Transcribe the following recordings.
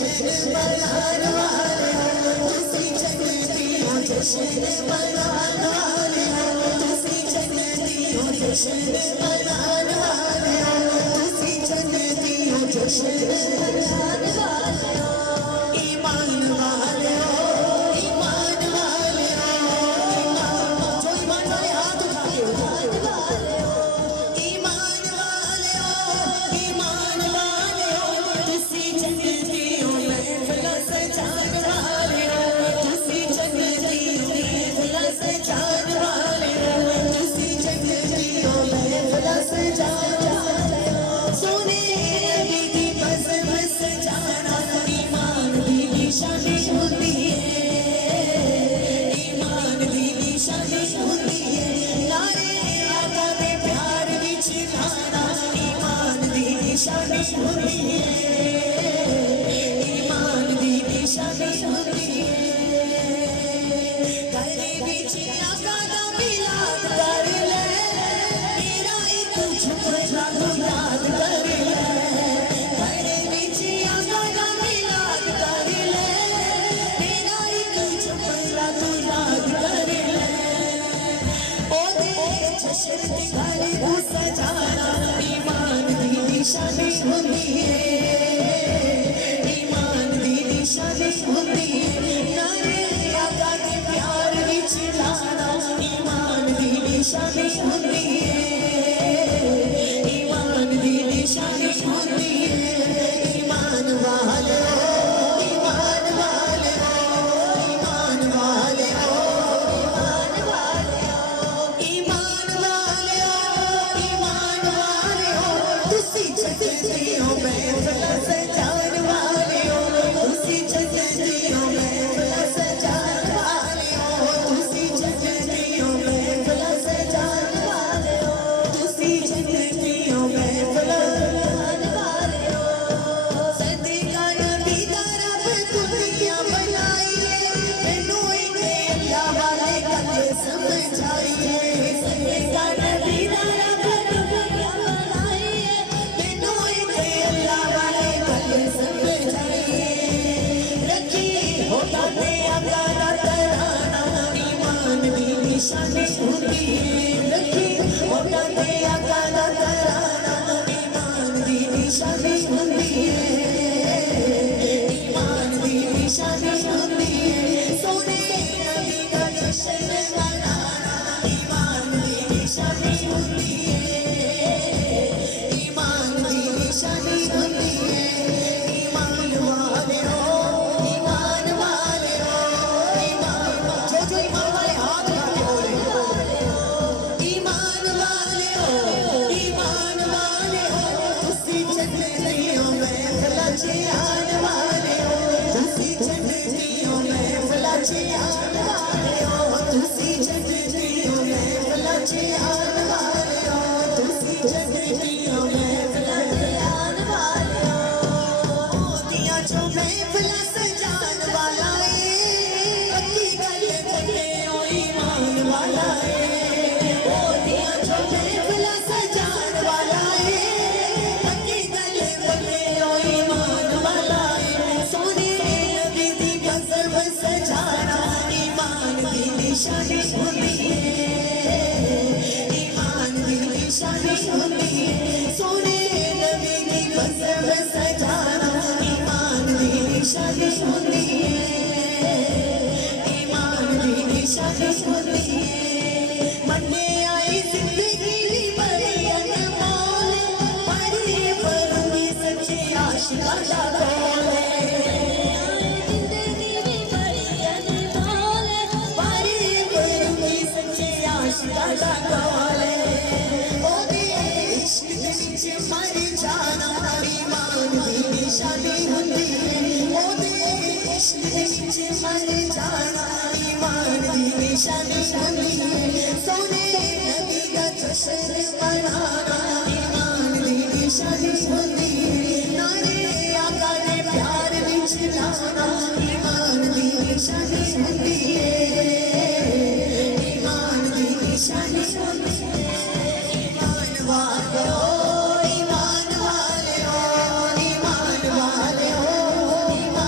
जश्न मनाने वाले हो, तुसी जन्नती हो जश्न मनाने वाले हो, तुसी जन्नती हो जश्न मनाने वाले हो, तुसी जन्नती हो जश्न मनाने वाले हो। ईमान वाले हो, ईमान वाले हो, ईमान जो ईमान वाले हाथ उठा के ईमान वाले हो, ईमान वाले हो, ईमान वाले हो, तुसी जन्नती हो महफिल सजाने वाले हो, तुसी जन्नती हो महफिल सजाने वाले हो, तुसी जन्नती हो महफिल सजाने वाले हो। सोने नबी दी बज़म सजाना ईमान दी निशानी होती है, ईमान दी निशानी होती है। नारे आका दे प्यार विच गाना ईमान दी निशानी होती है, ईमान दी निशानी होती है। घरे विच आका दा मिलाद कर ले, मेरा एक झुमरा तू याद कर ले। घरे विच आका दा मिलाद कर ले, मेरा एक झुमरा तू याद कर ले। ओ दे जश्न दी घरे को सजाना ईमान दी निशानी होती है, ईमान दी निशानी होती है। नारे आका दे प्यार विच गाना ईमान दी निशानी होती है, ईमान दी निशानी होती है। ईमान वाले हो, ईमान वाले हो, ईमान वाले हो, ईमान वाले हो, ईमान वाले हो, ईमान वाले हो, तुसी जन्नती हो महफिल सजाने वाले हो, तुसी जन्नती हो महफिल सजाने वाले हो, तुसी जन्नती हो महफिल सजाने वाले हो, तुसी जन्नती हो महफिल सजाने वाले हो। सदका नबी दा रब दुनिया बनाई है, मैनू इन्ने अल्लाह वाले गल समझाई है। सदका नबी दा रब दुनिया बनाई है, मैनू इन्ने अल्लाह वाले गल समझाई है। रखी होठा ते आका दा तराना ईमान दी निशानी होती है, रखी होठा ते आका दा तराना ईमान दी निशानी होती है, ईमान दी निशानी होती है। सोने नबी दा जश्न मनाना ईमान दी निशानी होती है, ईमान दी निशानी होती है। ईमान वाले हो, ईमान वाले हो, ईमान जो ईमान वाले हाथ उठा के बोले ईमान वाले हो, ईमान वाले हो, तुसी जन्नती हो महफिल च आने वाले हो, तुसी जन्नती हो महफिल च आने वाले हो, तुसी जन्नती हो महफिल च आने वाले हो, तुसी जन्नती हो महफिल च आने वाले हो। मोतियां जो महफिल सजाने वाला है, पक्की गल बने ओ ईमान वाला है। मोतियां जो महफिल सजाने वाला है, पक्की गल बने ओ ईमान वाला है। सोने नबी दी बज़म सजाना ईमान दी निशानी होती है, ईमान दी निशानी होती है। सोने नबी दी बज़म सजाना ईमान दी निशानी होती है, ईमान दी निशानी होती है। मन्ने आई जिंदगी दी बड़ी अनमोल, परी परूंगी सच्चे आशिका दा कौल जिंदगी दी बड़ी अनमोल, परी परूंगी सच्चे आशिका दा कौल। ओ दे इश्क दे विच मर जाना ईमान दी निशानी होती है, ओ दे इश्क दे विच मर जाना ईमान दी निशानी होती है। सोने नबी दा जश्न मनाना ईमान दी निशानी होती है। नारे आका दे प्यार विच गाना ईमान दी निशानी होती है, ईमान दी निशानी होती है। ईमान वाले हो, ईमान वाले हो, ईमान वाले हो, ईमान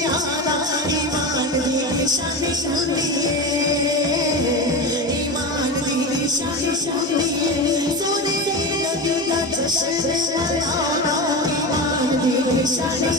प्यारा ईमान दी निशानी ईमान दी निशानी सोने नबी दा जश्न मनाना ईमान दी निशानी